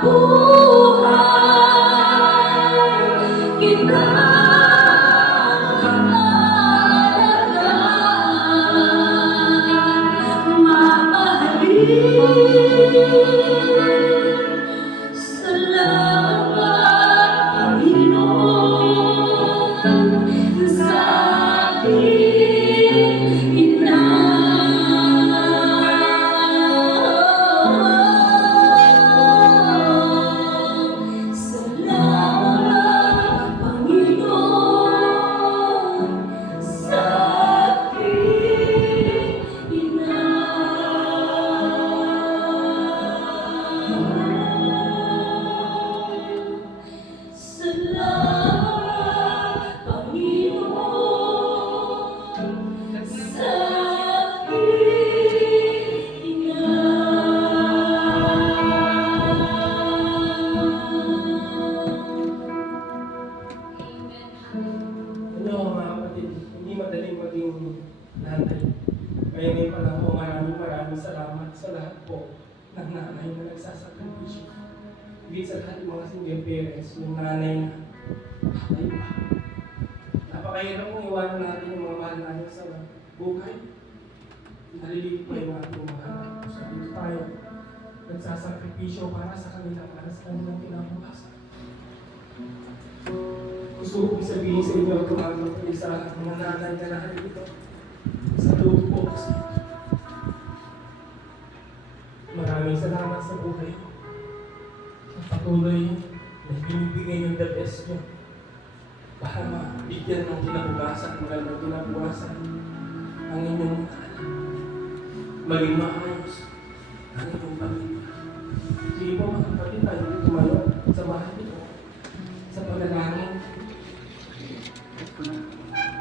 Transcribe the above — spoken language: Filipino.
buhay kita alagaan, mamahalin. Salamat, Panginoon, sa aking ina. Salamat, Panginoon, sa aking ina. Salamat, Panginoon, sa aking ina. Ano mga kapatid, hindi madaling maging nanay. Kaya ngayon pa lang po, maraming salamat sa lahat po ng nanay na nagsasakripisyo. Higit sa lahat yung mga single parents, yung nanay na patay pa. Napakahirap kung iwanan natin yung mga mahal natin sa buhay. Naliliit pa yung ating mga anak. So dito tayo, nagsasakripisyo para sa kanila, para sa kanilang kinabukasan. Gusto ko sabihin sa inyo kung ano sa mga nanay na nakalito sa loob po kasi maraming salamat sa buhay ko. Patuloy na binibigay yung the best nyo para mabigyan ng kinabukasan, magandang kinabukasan ang inyong anak. Maging maayos ang inyong pamilya. Sige po mga kapatid, tayo tumayo sa bahay nito sa panalangin.